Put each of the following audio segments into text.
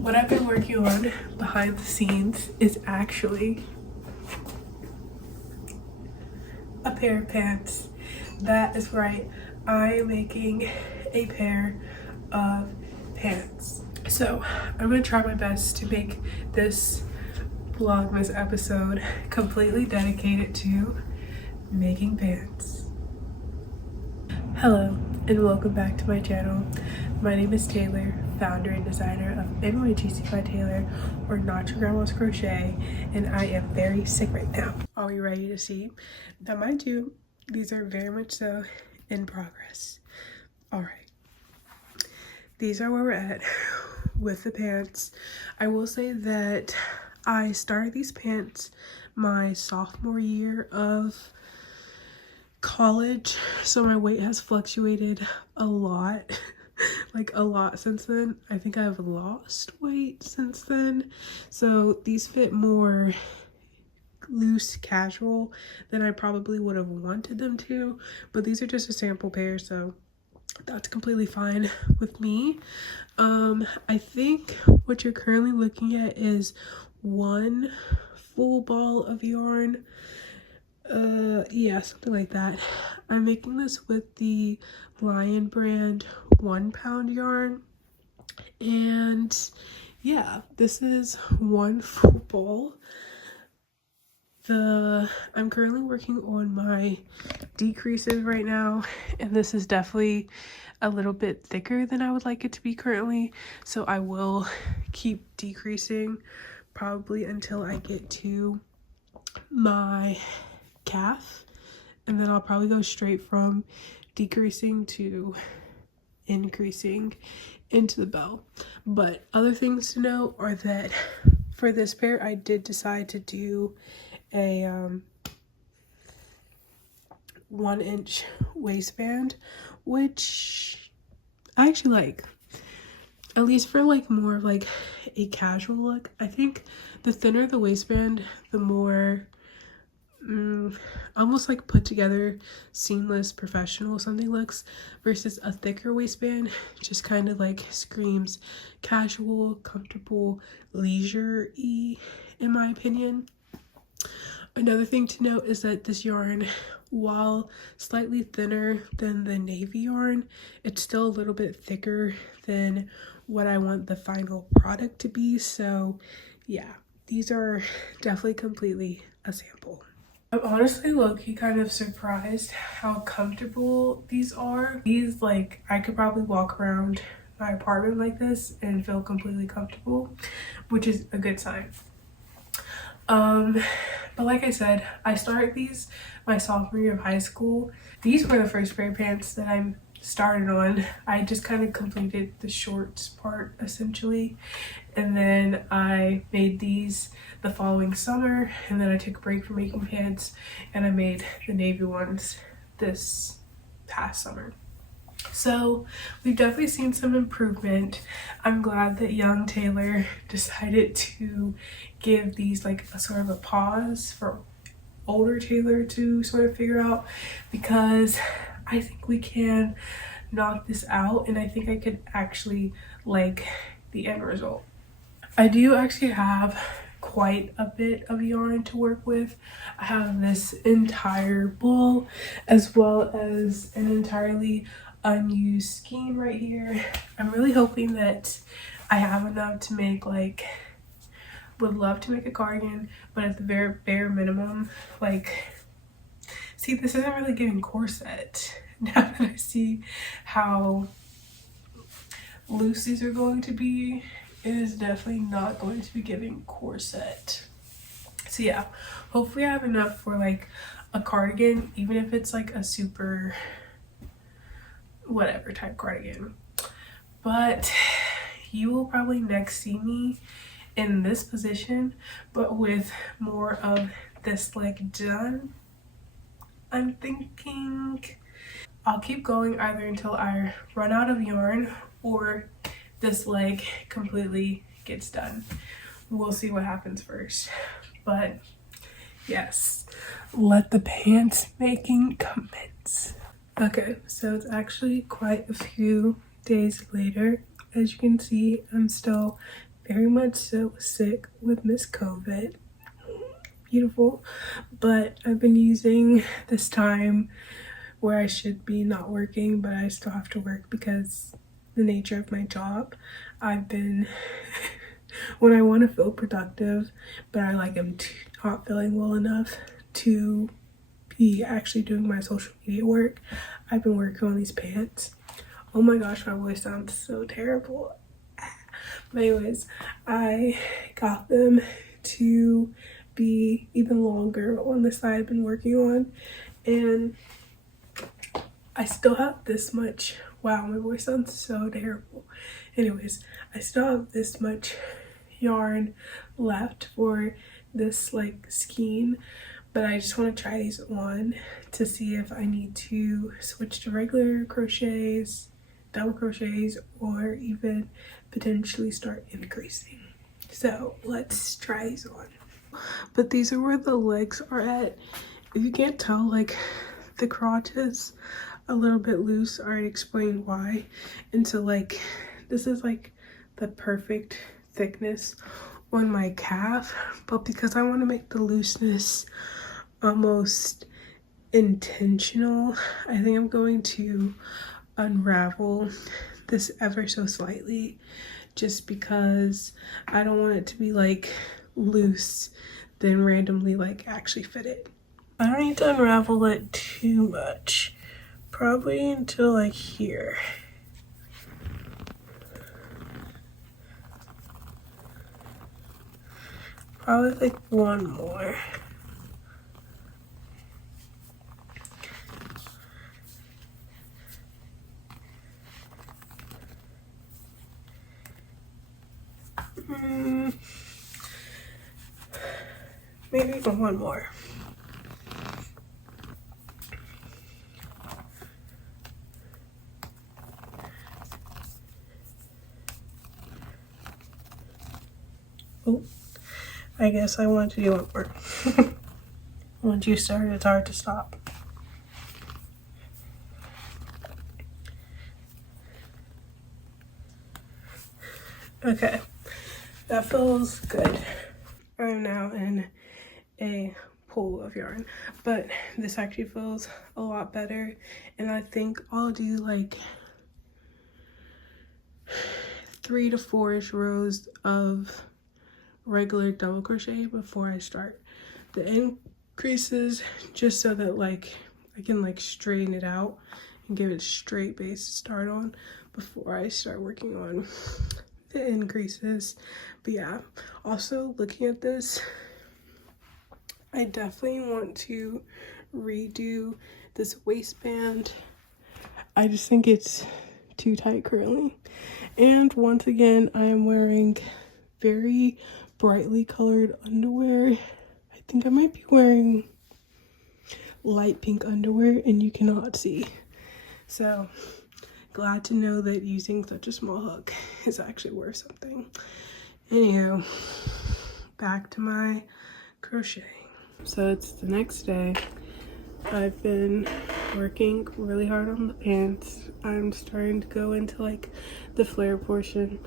What I've been working on behind the scenes is actually a pair of pants. That is right, I am making a pair of pants. So I'm gonna try my best to make this Vlogmas episode completely dedicated to making pants. Hello and welcome back to my channel. My name is Taylor, founder and designer of NYGC by Taylor, or Not Your Grandma's Crochet, and I am very sick right now. Are we ready to see? Now mind you, these are very much so in progress. All right, these are where we're at with the pants. I will say that I started these pants my sophomore year of college, so my weight has fluctuated a lot. Like a lot since then. I think I've lost weight since then, so these fit more loose casual than I probably would have wanted them to, but these are just a sample pair, so that's completely fine with me. I think what you're currently looking at is one full ball of yarn. Yeah, something like that. I'm making this with the Lion brand 1 pound yarn, and yeah, this is one full ball. I'm currently working on my decreases right now, and this is definitely a little bit thicker than I would like it to be currently, so I will keep decreasing probably until I get to my calf, and then I'll probably go straight from decreasing to increasing into the bow. But other things to note are that for this pair I did decide to do a 1-inch waistband, which I actually like, at least for like more of like a casual look. I think the thinner the waistband, the more almost like put together, seamless, professional something looks, versus a thicker waistband just kind of like screams casual, comfortable, leisure-y in my opinion. Another thing to note is that this yarn, while slightly thinner than the navy yarn, it's still a little bit thicker than what I want the final product to be. So yeah, these are definitely completely a sample. I'm honestly low-key kind of surprised how comfortable these are. These, like, I could probably walk around my apartment like this and feel completely comfortable, which is a good sign. But like I said, I started these my sophomore year of high school. These were the first pair of pants that I started on. I just kind of completed the shorts part essentially, and then I made these the following summer, and then I took a break from making pants and I made the navy ones this past summer. So we've definitely seen some improvement. I'm glad that young Taylor decided to give these like a sort of a pause for older Taylor to sort of figure out, because I think we can knock this out, and I think I could actually like the end result. I do actually have quite a bit of yarn to work with. I have this entire ball as well as an entirely unused skein right here. I'm really hoping that I have enough to make, like, would love to make a cardigan, but at the very bare minimum, like, see, this isn't really giving corset. Now that I see how loose these are going to be, it is definitely not going to be giving corset. So yeah, hopefully I have enough for like a cardigan, even if it's like a super whatever type cardigan. But you will probably next see me in this position, but with more of this leg done. I'm thinking I'll keep going either until I run out of yarn or this leg completely gets done. We'll see what happens first. But yes, let the pants making commence. Okay, so it's actually quite a few days later. As you can see, I'm still very much so sick with Miss COVID. Beautiful. But I've been using this time where I should be not working, but I still have to work because the nature of my job. I've been when I want to feel productive, but I like am not feeling well enough to be actually doing my social media work. I've been working on these pants. Oh my gosh, my voice sounds so terrible. But anyways, I got them to be even longer on the side I've been working on, and I still have this much. Wow, my voice sounds so terrible. Anyways, I still have this much yarn left for this like skein, but I just want to try these on to see if I need to switch to regular crochets, double crochets, or even potentially start increasing. So let's try these on. But these are where the legs are at. If you can't tell, like the crotch is a little bit loose. I already explained why. And so like this is like the perfect thickness on my calf, but because I want to make the looseness almost intentional, I think I'm going to unravel this ever so slightly, just because I don't want it to be like loose then randomly like actually fit it. I don't need to unravel it too much, probably until like here. Probably like one more. Maybe even one more. Oh, I guess I want to do one more. Once you start, it's hard to stop. Okay, that feels good. I'm now in a pool of yarn, but this actually feels a lot better, and I think I'll do like 3 to 4-ish rows of regular double crochet before I start the increases, just so that like I can like straighten it out and give it a straight base to start on before I start working on the increases. But yeah, also looking at this, I definitely want to redo this waistband. I just think it's too tight currently. And once again, I am wearing very brightly colored underwear. I think I might be wearing light pink underwear and you cannot see. So glad to know that using such a small hook is actually worth something. Anywho, back to my crocheting. So it's the next day. I've been working really hard on the pants. I'm starting to go into like the flare portion.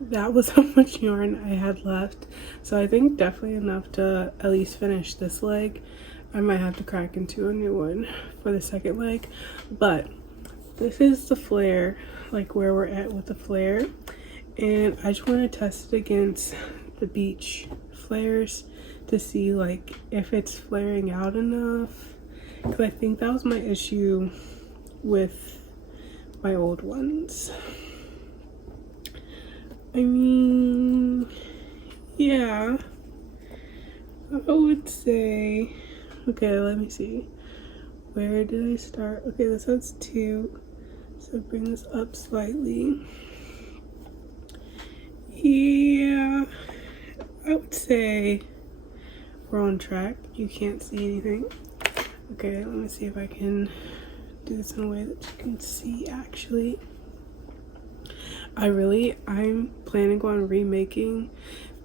That was how much yarn I had left, so I think definitely enough to at least finish this leg. I might have to crack into a new one for the second leg, but this is the flare, like where we're at with the flare, and I just want to test it against the beach flares to see like if it's flaring out enough, because I think that was my issue with my old ones. I mean, yeah, I would say, okay, let me see. Where did I start? Okay, this has 2, so bring this up slightly. Yeah, I would say we're on track. You can't see anything. Okay, let me see if I can do this in a way that you can see actually. I'm planning on remaking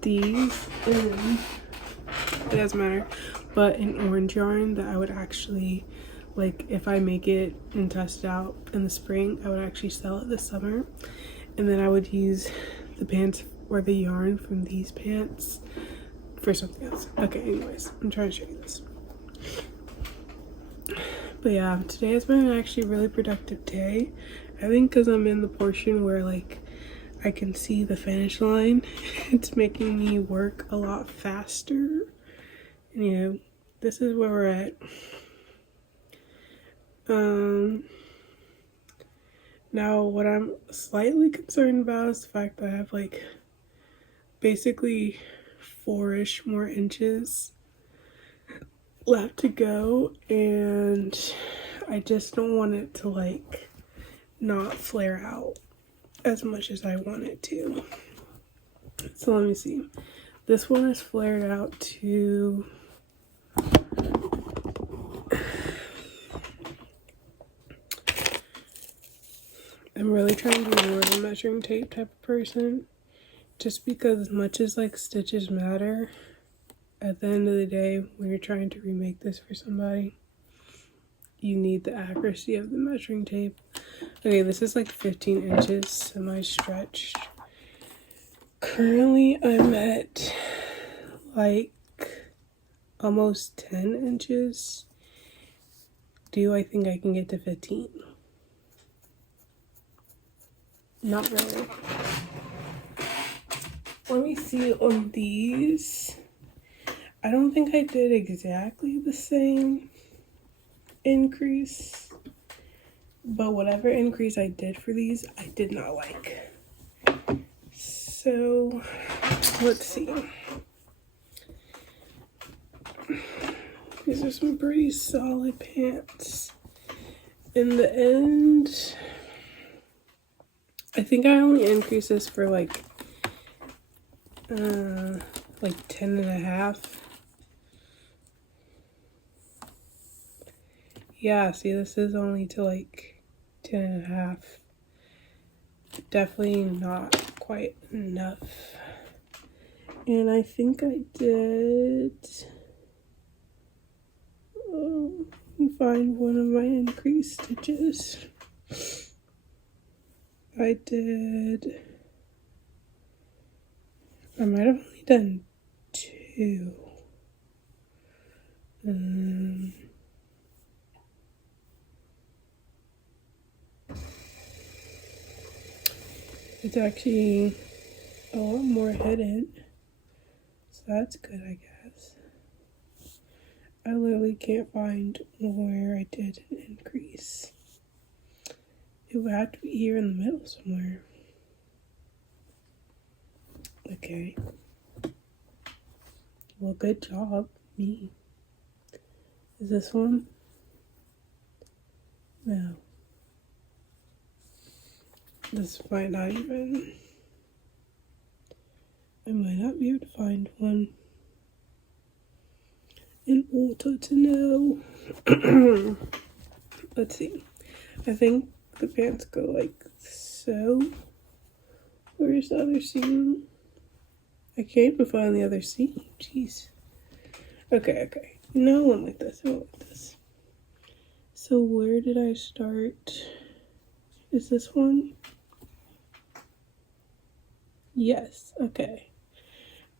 these in, it doesn't matter, but in orange yarn that I would actually, like if I make it and test it out in the spring, I would actually sell it this summer. and then I would use the pants or the yarn from these pants for something else. Okay, anyways, I'm trying to show you this. But yeah, today has been actually a really productive day. I think because I'm in the portion where like I can see the finish line, it's making me work a lot faster. And, you know, this is where we're at. Now what I'm slightly concerned about is the fact that I have like basically 4-ish more inches left to go, and I just don't want it to like not flare out as much as I want it to. So let me see. This one is flared out to I'm really trying to be more of a measuring tape type of person, just because as much as like stitches matter, at the end of the day when you're trying to remake this for somebody, you need the accuracy of the measuring tape. Okay, this is like 15 inches semi-stretched. Currently I'm at like almost 10 inches. Do I think I can get to 15? Not really. Let me see on these. I don't think I did exactly the same increase, but whatever increase I did for these, I did not like. So let's see. These are some pretty solid pants. In the end, I think I only increased this for like 10 and a half. Yeah, see, this is only to like 10 and a half. Definitely not quite enough. And I think I did find one of my increased stitches. I might have only done 2. It's actually a lot more hidden, so that's good, I guess. I literally can't find where I did an increase. It would have to be here in the middle somewhere. Okay. Well, good job, me. Is this one? No. This might not even. I might not be able to find one in order to know. Let's see. I think the pants go like so. Where's the other seam? I can't even find the other seam. Jeez. Okay. No, I went like this. So where did I start? Is this one? Yes. Okay.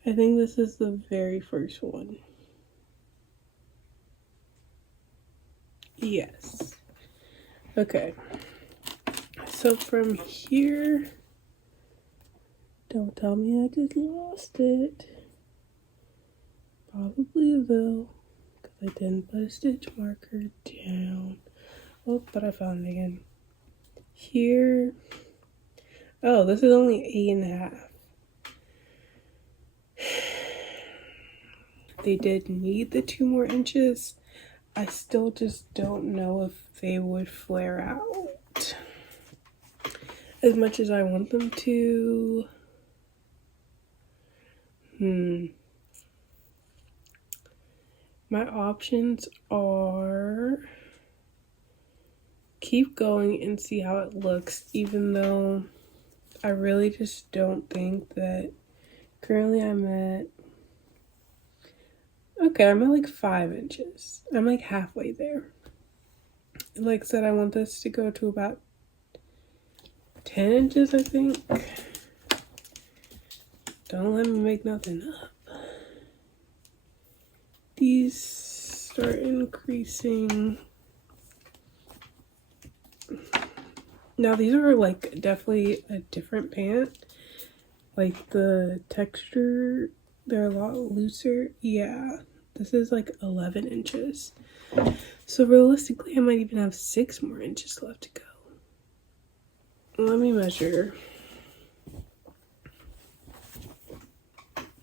I think this is the very first one. Yes. Okay. So from here, don't tell me I just lost it. Probably though, because I didn't put a stitch marker down. Oh, but I found it again. Here. Oh, this is only 8.5. They did need the 2 more inches. I still just don't know if they would flare out as much as I want them to. My options are keep going and see how it looks, even though I really just don't think that currently I'm at like 5 inches. I'm like halfway there. Like I said, I want this to go to about 10 inches, I think. Don't let me make nothing up. These start increasing. Now these are like definitely a different pant. Like the texture, they're a lot looser. Yeah, this is like 11 inches. So realistically, I might even have 6 more inches left to go. Let me measure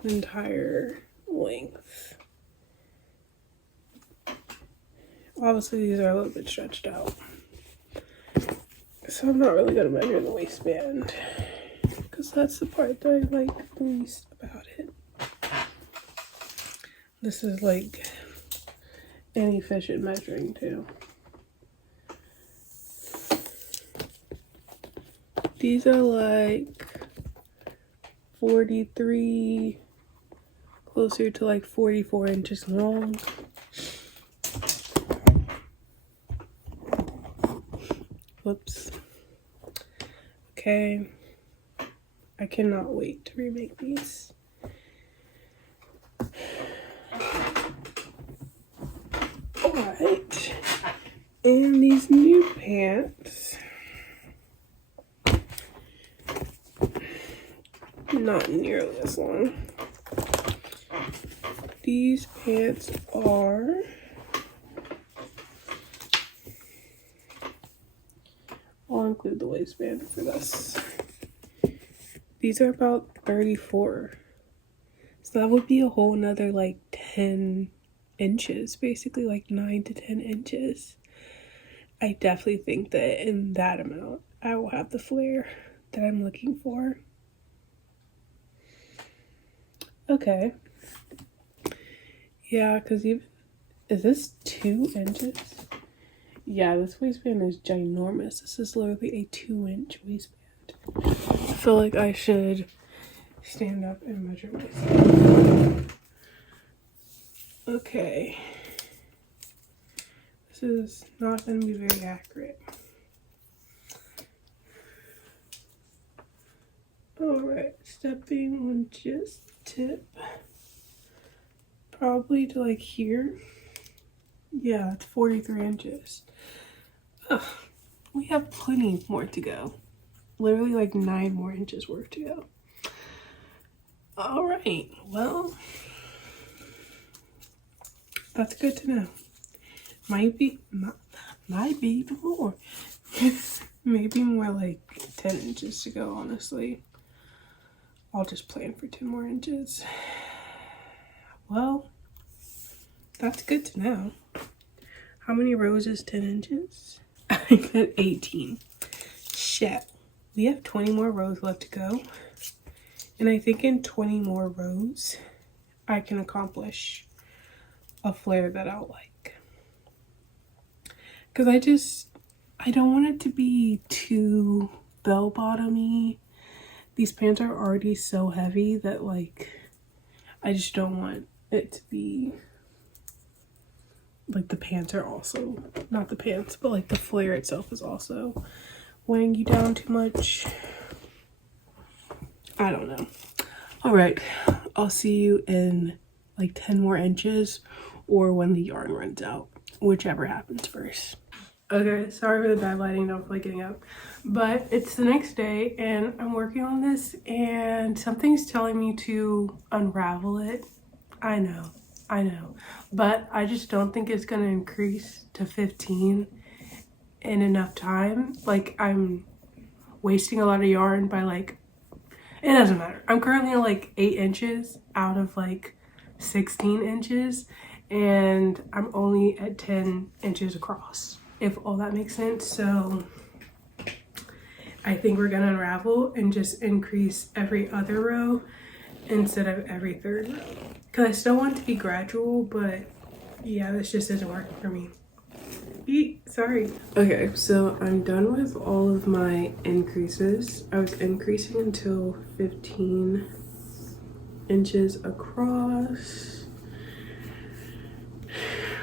the entire length. Obviously, these are a little bit stretched out. So I'm not really going to measure the waistband because that's the part that I like the least about it. This is like inefficient measuring too. These are like 43, closer to like 44 inches long. Whoops. Okay. I cannot wait to remake these. Alright. And these new pants. Not nearly as long. These pants are I'll include the waistband for this. These are about 34. So that would be a whole nother like 10 inches, basically like 9 to 10 inches. I definitely think that in that amount, I will have the flare that I'm looking for. Okay. Yeah, because even, is this 2 inches? Yeah, this waistband is ginormous. This is literally a 2-inch waistband. I feel like I should stand up and measure myself. Okay. This is not going to be very accurate. Alright, stepping on just tip. Probably to like here. Yeah, it's 43 inches. Ugh, we have plenty more to go. Literally like 9 more inches worth to go. Alright, well, that's good to know. Might be even more. Maybe more like 10 inches to go, honestly. I'll just plan for 10 more inches. Well, that's good to know. How many rows is 10 inches? I got 18. Shit. We have 20 more rows left to go. And I think in 20 more rows, I can accomplish a flare that I'll like. Because I don't want it to be too bell-bottom-y. These pants are already so heavy that like, I just don't want it to be like the pants are also, not the pants, but like the flare itself is also weighing you down too much. I don't know. All right, I'll see you in like 10 more inches or when the yarn runs out, whichever happens first. Okay, sorry for the bad lighting, don't feel like getting up. But it's the next day and I'm working on this and something's telling me to unravel it. I know. But I just don't think it's gonna increase to 15 in enough time. Like I'm wasting a lot of yarn by like, it doesn't matter. I'm currently like 8 inches out of like 16 inches and I'm only at 10 inches across, if all that makes sense. So I think we're gonna unravel and just increase every other row instead of every third row. Because I still want it to be gradual, but yeah, this just isn't working for me. Sorry. Okay, so I'm done with all of my increases. I was increasing until 15 inches across,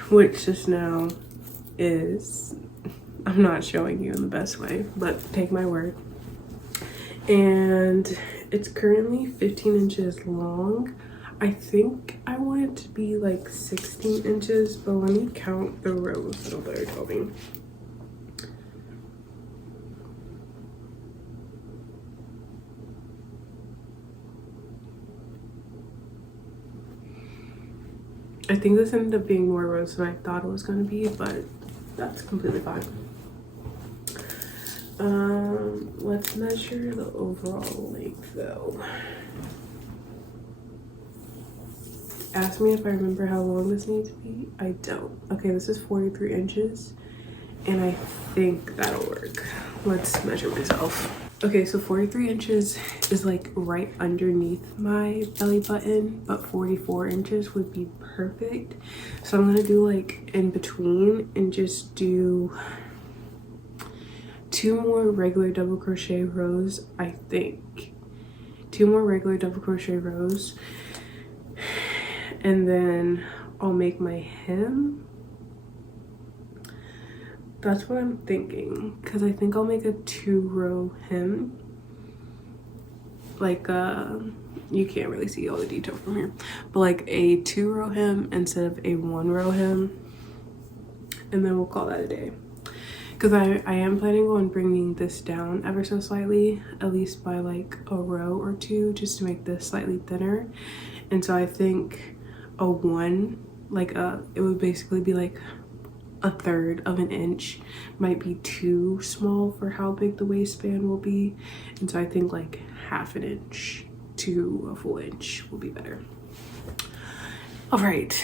which just now is, I'm not showing you in the best way, but take my word, and it's currently 15 inches long. I think I want it to be like 16 inches, but let me count the rows that they're told me. I think this ended up being more rows than I thought it was going to be, but that's completely fine. Let's measure the overall length though. Ask me if I remember how long this needs to be. I don't. Okay, this is 43 inches and I think that'll work. Let's measure myself. Okay, so 43 inches is like right underneath my belly button, but 44 inches would be perfect. So I'm gonna do like in between and just do 2 more regular double crochet rows. I think 2 more regular double crochet rows, and then I'll make my hem. That's what I'm thinking, because I think I'll make a 2-row hem. Like you can't really see all the detail from here, but like a 2-row hem instead of a 1-row hem, and then we'll call that a day. Because I am planning on bringing this down ever so slightly, at least by like a row or 2, just to make this slightly thinner. And so I think a 1, like it would basically be like 1/3 of an inch, might be too small for how big the waistband will be. And so I think like 1/2 inch to a full inch will be better. All right,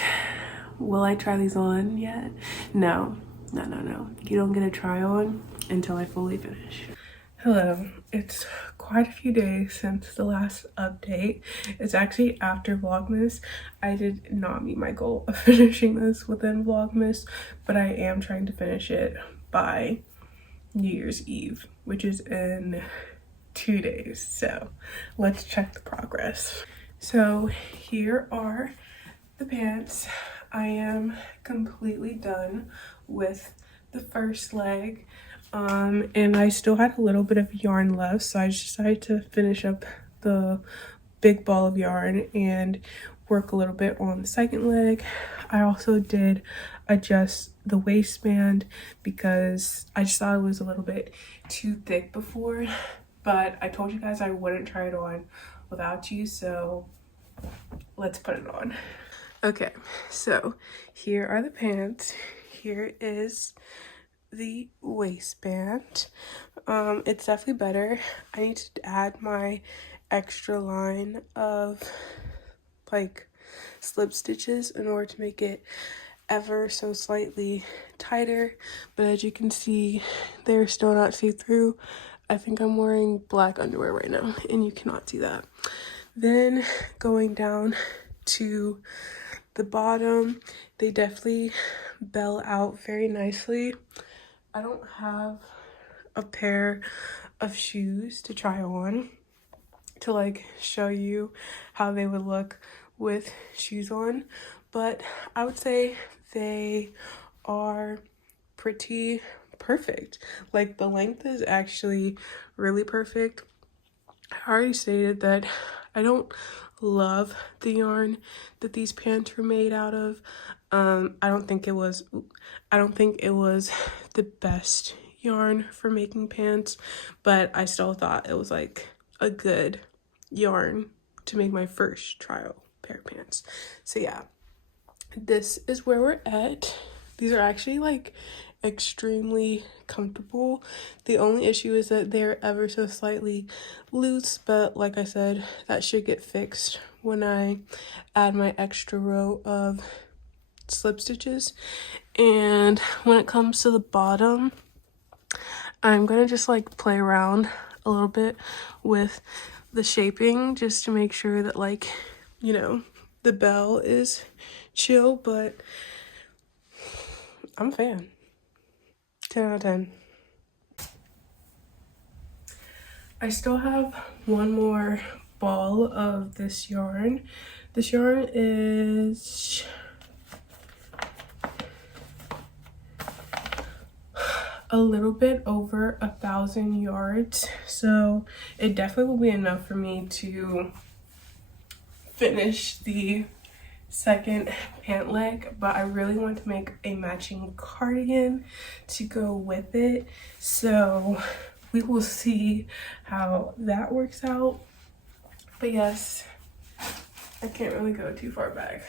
will I try these on yet? No. You don't get a try on until I fully finish. Hello, it's quite a few days since the last update. It's actually after Vlogmas. I did not meet my goal of finishing this within Vlogmas, but I am trying to finish it by New Year's Eve, which is in 2 days. So let's check the progress. So here are the pants. I am completely done with the first leg, and I still had a little bit of yarn left, so I just decided to finish up the big ball of yarn and work a little bit on the second leg. I also did adjust the waistband because I just thought it was a little bit too thick before, but I told you guys I wouldn't try it on without you, so let's put it on. Okay, so here are the pants. Here is the waistband. It's definitely better. I need to add my extra line of like slip stitches in order to make it ever so slightly tighter, but as you can see, they're still not see-through. I think I'm wearing black underwear right now and you cannot see that. Then going down to the bottom, they definitely bell out very nicely. I don't have a pair of shoes to try on to like show you how they would look with shoes on, but I would say they are pretty perfect. Like the length is actually really perfect. I already stated that I don't love the yarn that these pants were made out of. I don't think it was the best yarn for making pants, but I still thought it was like a good yarn to make my first trial pair of pants. So yeah, this is where we're at. These are actually like extremely comfortable. The only issue is that they're ever so slightly loose, but like I said, that should get fixed when I add my extra row of slip stitches. And when it comes to the bottom, I'm gonna just like play around a little bit with the shaping just to make sure that, like, you know, the bell is chill, but I'm a fan. 10 out of 10. I still have one more ball of this yarn. This yarn is a little bit over 1,000 yards, so it definitely will be enough for me to finish the second pant leg, but I really want to make a matching cardigan to go with it, so we will see how that works out. But yes, I can't really go too far back,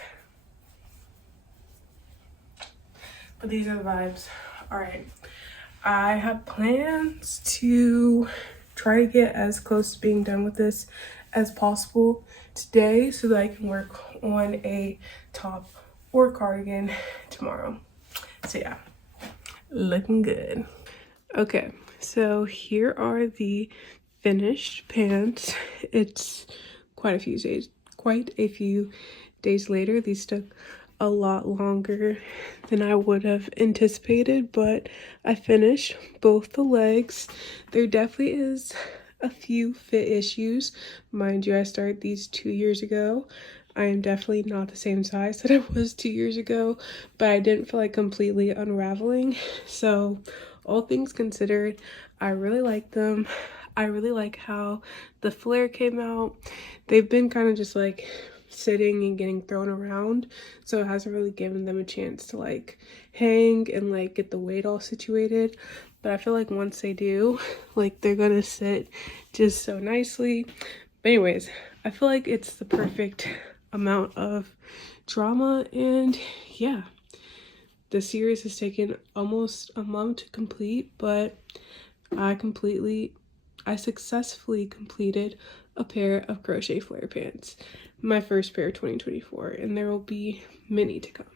but these are the vibes. All right, I have plans to try to get as close to being done with this as possible today so that I can work on a top or cardigan tomorrow. So yeah, looking good. Okay, so here are the finished pants. It's quite a few days later. These took a lot longer than I would have anticipated, but I finished both the legs. There definitely is a few fit issues. Mind you, I started these 2 years ago. I am definitely not the same size that I was 2 years ago, but I didn't feel like completely unraveling. So all things considered, I really like them. I really like how the flare came out. They've been kind of just like sitting and getting thrown around, so it hasn't really given them a chance to like hang and like get the weight all situated. But I feel like once they do, like they're gonna sit just so nicely. But anyways, I feel like it's the perfect amount of drama, and yeah, the series has taken almost a month to complete, but I successfully completed a pair of crochet flare pants, my first pair of 2024, and there will be many to come.